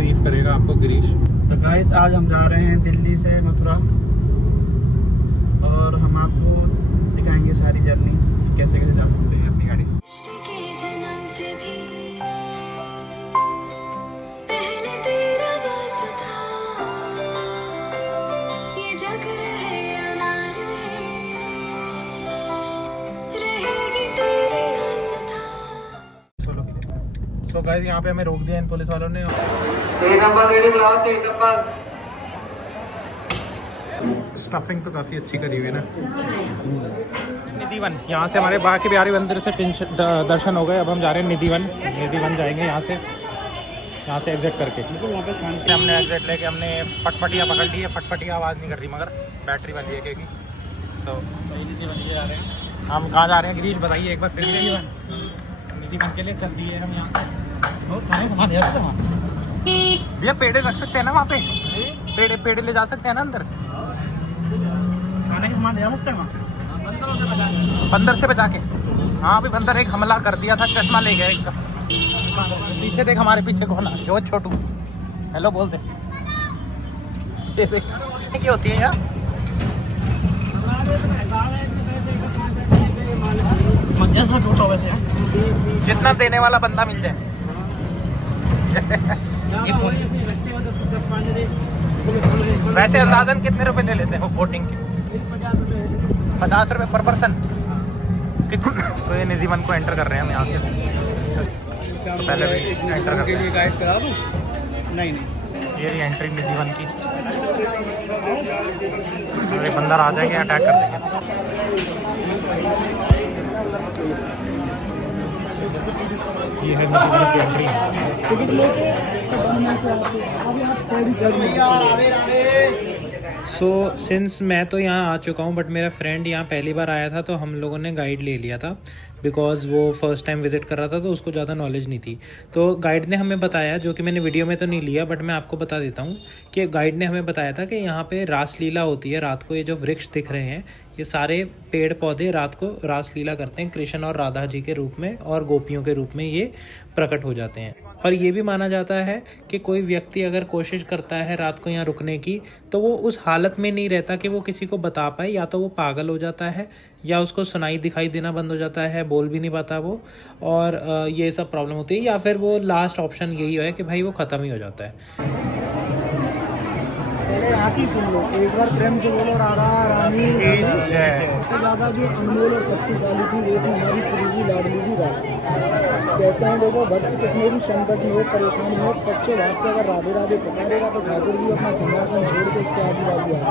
Brief करेगा आपको गिरीश। तो गाइस आज हम जा रहे हैं दिल्ली से मथुरा और हम आपको दिखाएंगे सारी जर्नी कि कैसे कैसे जा सकते हैं अपनी गाड़ी। सो गाइस यहाँ पे हमें रोक दिया इन पुलिस वालों ने। स्टफिंग तो काफ़ी अच्छी करी हुई है ना। निधिवन, यहाँ से हमारे बाकी बिहारी मंदिर से दर्शन हो गए। अब हम जा रहे हैं निधिवन जाएंगे यहाँ से एग्जिट करके। हमने एग्जिट लेके हमने फटफटियाँ पकड़ ली है। फटफटियाँ आवाज़ नहीं कर रही मगर बैटरी बन रही है क्योंकि। तो निधिवन जा रहे हैं। हम कहाँ जा रहे हैं गिरीश बताइए एक बार फिर। निधिवन के लिए चल दिए हम यहाँ से। और खाने घुमा दिया था वहाँ भैया। पेड़े रख सकते हैं ना वहाँ पे? पेड़े ले जा सकते हैं ना अंदर? खाने के सामान ले जा सकते हैं वहाँ बंदर से बचा के। हाँ अभी बंदर एक हमला कर दिया था, चश्मा ले गया एक। पीछे देख हमारे पीछे कौन आ गया? वो छोटू। हेलो बोल दे। ये देख क्या होती है यार। वैसे जितना देने वाला बंदा मिल जाए। वैसे अंदाजन कितने रुपए ले लेते हैं वो बोटिंग के? 50 रुपये पर पर्सन। तो ये निधिवन को एंटर कर रहे हैं हम यहाँ से। तो पहले भी एंटर करते हैं। गाइड करा दूँ? नहीं ये रही एंट्री निधिवन की। अरे बंदर आ जाएंगे अटैक कर देंगे। ये है निधिवन की एंट्री। सो सिंस मैं तो यहाँ आ चुका हूँ बट मेरा फ्रेंड यहाँ पहली बार आया था तो हम लोगों ने गाइड ले लिया था बिकॉज़ वो फर्स्ट टाइम विज़िट कर रहा था तो उसको ज़्यादा नॉलेज नहीं थी। तो गाइड ने हमें बताया, जो कि मैंने वीडियो में तो नहीं लिया बट मैं आपको बता देता हूँ कि गाइड ने हमें बताया था कि यहाँ पे रासलीला होती है रात को। ये जो वृक्ष दिख रहे हैं ये सारे पेड़ पौधे रात को रासलीला करते हैं। कृष्ण और राधा जी के रूप में और गोपियों के रूप में ये प्रकट हो जाते हैं। और ये भी माना जाता है कि कोई व्यक्ति अगर कोशिश करता है रात को यहाँ रुकने की तो वो उस हालत में नहीं रहता कि वो किसी को बता पाए। या तो वो पागल हो जाता है या उसको सुनाई दिखाई देना बंद हो जाता है, बोल भी नहीं पाता वो, और ये सब प्रॉब्लम होती है। या फिर वो लास्ट ऑप्शन यही है कि भाई वो ख़त्म ही हो जाता है। आती सुन लो एक बार प्रेम से बोलो राधा रानी। सबसे ज्यादा जो अनमोल और शक्तिशाली थी वो थी हमारी श्रीजी लाडली जी राधा। कहते हैं देखो भक्त कितने भी संकट में हो, परेशानी हो, सच्चे भाव से अगर राधे राधे पुकारेगा तो ठाकुर जी अपना सिंहासन छोड़ के उसके आजू बाजू आए।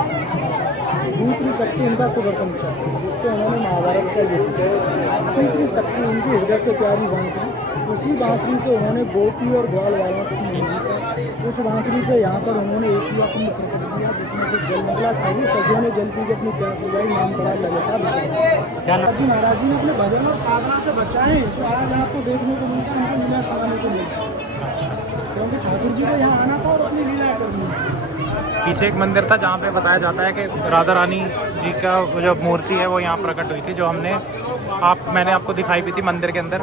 दूसरी शक्ति उनका सुदर्शन शक्ति जिससे उन्होंने महाभारत का युद्ध किया। तीसरी शक्ति उनकी हृदय से प्यारी बांसुरी। उसी बांसुरी से उन्होंने गोपी और ग्वाल वालों को जीता। उस बांसुरी से यहाँ पर उन्होंने एक ही अपनी प्रकट किया जिसमें से जल निकला। सभी सदियों ने जल पी के अपनी प्यास बुझाई। नाम पड़ा ललिता विशाल जी। महाराज जी ने अपने भजन और साधना से बचाए जो आज आपको देखने को मिलता है, उनको लीला सुनाने को मिलता है। क्योंकि ठाकुर जी को यहाँ आना था और अपनी लीला करनी। पीछे एक मंदिर था जहाँ पे बताया जाता है कि राधा रानी जी का जो मूर्ति है वो यहाँ प्रकट हुई थी, जो मैंने आपको दिखाई भी थी मंदिर के अंदर।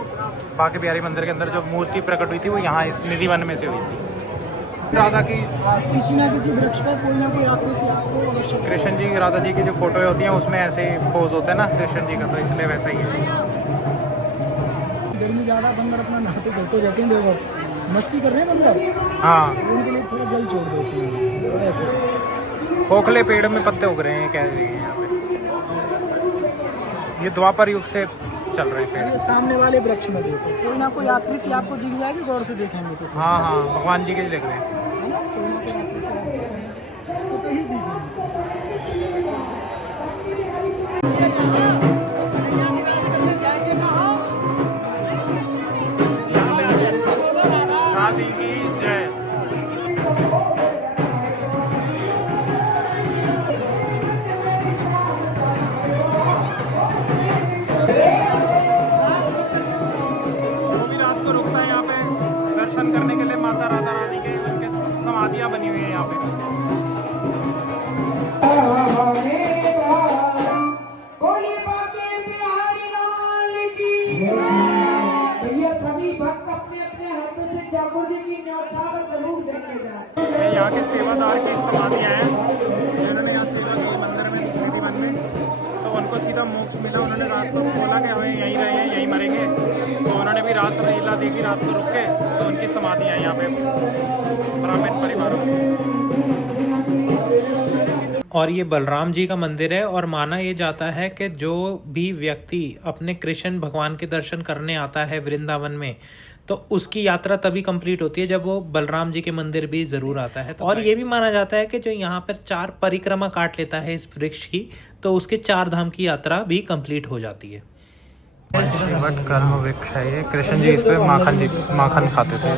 बाकी बिहारी मंदिर के अंदर जो मूर्ति प्रकट हुई थी वो यहाँ इस निधिवन में से हुई थी। राधा की किसी न किसी वृक्ष पर कोई ना कोई आकृति। कृष्ण जी राधा जी की जो फोटो होती हैं उसमें ऐसे पोज होता है ना कृष्ण जी का, तो इसलिए वैसा ही है। गर्मी ज़्यादा बंदर अपना नहाते धोते जाते हैं, देखो मस्ती कर रहे हैं बंदर। हाँ उनके लिए थोड़ा जल छोड़ देते हैं ऐसे। खोखले पेड़ में पत्ते उग रहे हैं कह रही है यहाँ पे। ये द्वापर युग से चल रहे हैं पेड़। ये सामने वाले वृक्ष में देखो कोई ना कोई आकृति आपको दिख जाएगी, गौर से देखेंगे तो। हाँ हाँ भगवान जी के लग रहे हैं। राधे की जय। दर्शन करने के लिए माता राधा रानी के उनके समाधियाँ बनी हुई है यहाँ पे। भैया सभी भक्त अपने अपने हाथों से ये यहाँ के सेवादार की समाधियाँ हैं जिन्होंने यहाँ सेवा की मंदिर में निधिवन में, तो उनको सीधा मोक्ष मिला। उन्होंने रात को बोला कि हमें यहीं रहे हैं, यहीं मरेंगे, तो उन्होंने भी रात लीला देखी, रात को रुक के, तो उनकी समाधियाँ हैं यहाँ पे ब्राह्मण परिवारों की। और ये बलराम जी का मंदिर है और माना ये जाता है कि जो भी व्यक्ति अपने कृष्ण भगवान के दर्शन करने आता है वृंदावन में, तो उसकी यात्रा तभी कंप्लीट होती है जब वो बलराम जी के मंदिर भी जरूर आता है। और ये भी माना जाता है कि जो यहाँ पर 4 परिक्रमा काट लेता है इस वृक्ष की, तो उसके 4 धाम की यात्रा भी कंप्लीट हो जाती है। शिवट कर्म वृक्ष है ये। कृष्ण जी इस पे माखन खाते थे।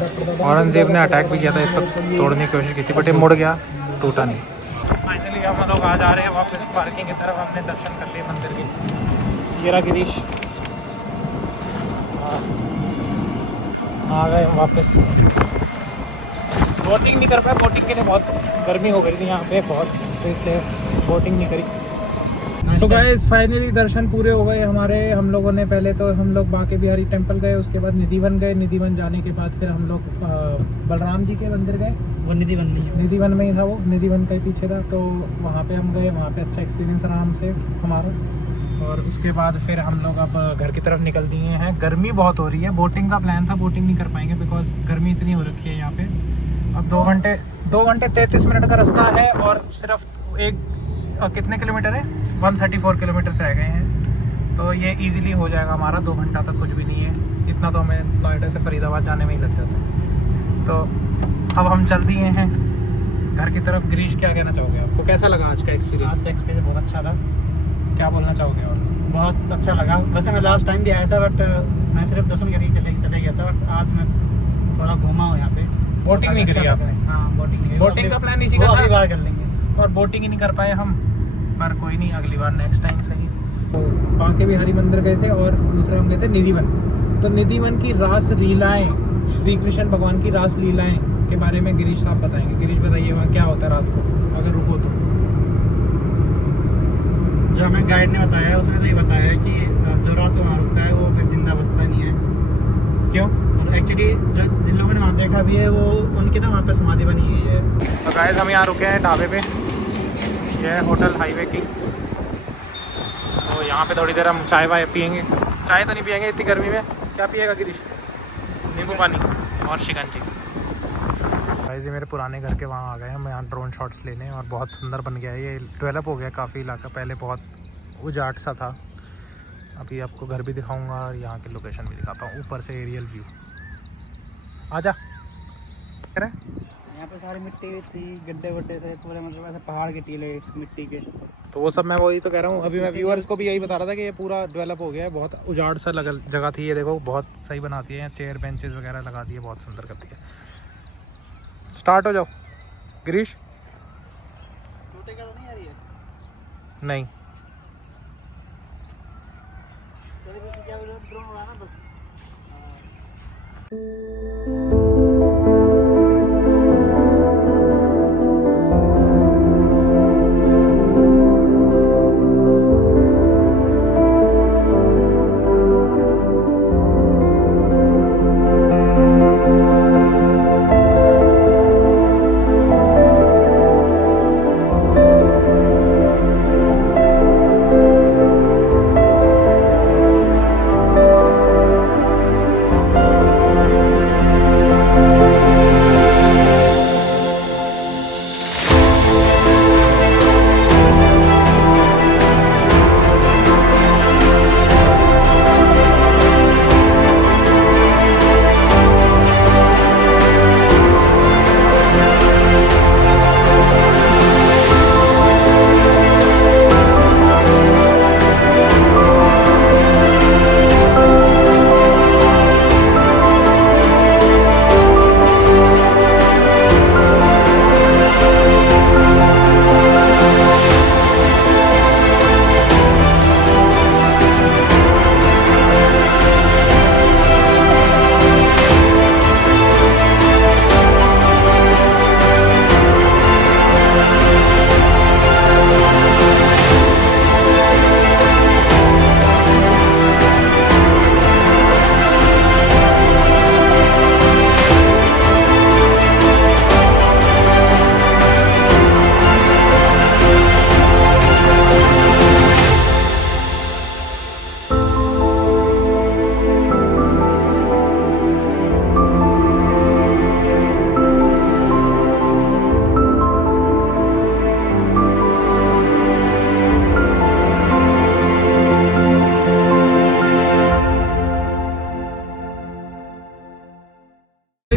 औरंगजेब ने अटैक भी किया था, इस पर तोड़ने की कोशिश की थी, बट ये मुड़ गया, टूटा नहीं। फाइनली हम लोग आ जा रहे हैं वापस पार्किंग की तरफ। हमने दर्शन कर लिए मंदिर के। ये रहा गिरीश, आ गए हम वापस। बोटिंग नहीं कर पाए, बोटिंग के लिए बहुत गर्मी हो गई थी यहाँ पे बहुत, इसलिए बोटिंग नहीं करी। सो गाइस फाइनली दर्शन पूरे हो गए हमारे। हम लोगों ने पहले तो हम लोग बांके बिहारी टेम्पल गए, उसके बाद निधिवन गए। निधिवन जाने के बाद फिर हम लोग बलराम जी के मंदिर गए। वो निधिवन नहीं है, निधिवन में ही था, वो निधिवन का ही पीछे था, तो वहाँ पे हम गए। वहाँ पे अच्छा एक्सपीरियंस रहा हमसे हमारा। और उसके बाद फिर हम लोग अब घर की तरफ निकल दिए हैं। गर्मी बहुत हो रही है, बोटिंग का प्लान था, बोटिंग नहीं कर पाएंगे बिकॉज गर्मी इतनी हो रखी है यहाँ पे। अब 2 घंटे 33 मिनट का रास्ता है और सिर्फ कितने किलोमीटर है, 134 किलोमीटर रह गए हैं। तो ये इजीली हो जाएगा हमारा, 2 घंटा तक कुछ भी नहीं है। इतना तो हमें नोएडा से फरीदाबाद जाने में ही लग जाता है। तो अब हम चल दिए हैं घर की तरफ। गिरीश क्या कहना चाहोगे, आपको कैसा लगा आज का एक्सपीरियंस? आज का एक्सपीरियंस बहुत अच्छा था। क्या बोलना चाहोगे? और बहुत अच्छा लगा। वैसे मैं लास्ट टाइम भी आया था, बट मैं सिर्फ दर्शन करके चले गया था, बट आज मैं थोड़ा घूमा हूँ यहाँ पे। बोटिंग नहीं करी आपने? हाँ, बोटिंग नहीं। बोटिंग का प्लान इसी का था, अगली बार कर लेंगे। और बोटिंग ही नहीं कर पाए हम, पर कोई नहीं, अगली बार नेक्स्ट टाइम सही। तो बांके बिहारी मंदिर गए थे और दूसरा हम गए थे निधिवन। तो निधिवन की रास लीलाएं, श्री कृष्ण भगवान की रास लीलाएं के बारे में गिरीश साहब बताएंगे। गिरीश बताइए वहाँ क्या होता है रात को अगर रुको तो? जो हमें गाइड ने बताया उसने तो ये बताया है कि जो रात को वहाँ रुकता है वो फिर जिंदा बचता नहीं है। क्यों? और एक्चुअली जो जिन लोगों ने वहाँ देखा भी है वो उनकी ना वहाँ पे समाधि बनी हुई है। तो गाइस हम यहाँ रुके हैं ढाबे पे, यह है होटल हाईवे किंग। तो यहाँ पे थोड़ी देर हम चाय वाय पियेंगे। चाय तो नहीं पियेंगे इतनी गर्मी में। क्या पिएगा गिरीश? नींबू पानी और शिकंजी। गाइस ये मेरे पुराने घर के वहाँ आ गए हम यहाँ ड्रोन शॉट्स लेने, और बहुत सुंदर बन गया है ये। डेवलप हो गया काफ़ी इलाका, पहले बहुत उजाट सा था। अभी आपको घर भी दिखाऊंगा और यहाँ की लोकेशन भी दिखाता हूँ, ऊपर से एरियल व्यू। आजा। यहाँ पे सारी मिट्टी थी, गड्ढे वड्ढे थे पूरे, मतलब ऐसे पहाड़ के टीले मिट्टी के। तो वो सब मैं वही तो कह रहा हूँ। अभी मैं व्यूअर्स को भी यही बता रहा था कि ये पूरा डेवलप हो गया है। बहुत उजाड़ सा जगह थी, ये देखो बहुत सही बनाती है। चेयर बेंचेस वगैरह लगा दिए, बहुत सुंदर करती है। स्टार्ट हो जाओ गिरीश। टूटेगा तो नहीं आ रही है? नहीं, क्या ड्रोन उड़ाना बस।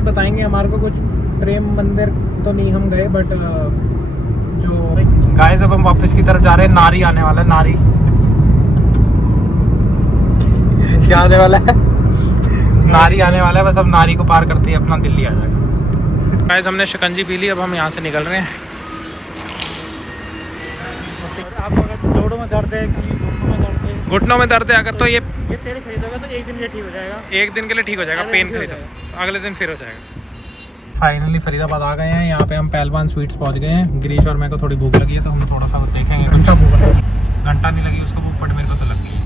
बताएंगे हमारे को कुछ प्रेम मंदिर तो नहीं हम गए, बट जो गाइस अब हम वापस की तरफ जा रहे हैं। नारी आने वाला है, नारी क्या आने वाला है? नारी आने वाला है। बस अब नारी को पार करते ही अपना दिल्ली आ जाएगा। गाइस हमने शिकंजी पी ली, अब हम यहाँ से निकल रहे हैं। आप अगर जोड़ों में दर्द है, घुटनों में दर्द है अगर, तो ये तेल खरीदोगे तो एक दिन में ठीक हो जाएगा। एक दिन के लिए ठीक हो जाएगा। पेन खरीदो, अगले दिन फिर हो जाएगा। फाइनली फरीदाबाद आ गए हैं। यहाँ पे हम पहलवान स्वीट्स पहुँच गए हैं। गिरीश और मेरे को थोड़ी भूख लगी है, तो हम थोड़ा सा देखेंगे। घंटा नहीं लगी उसको भूख, बट मेरे को तो लग गई है।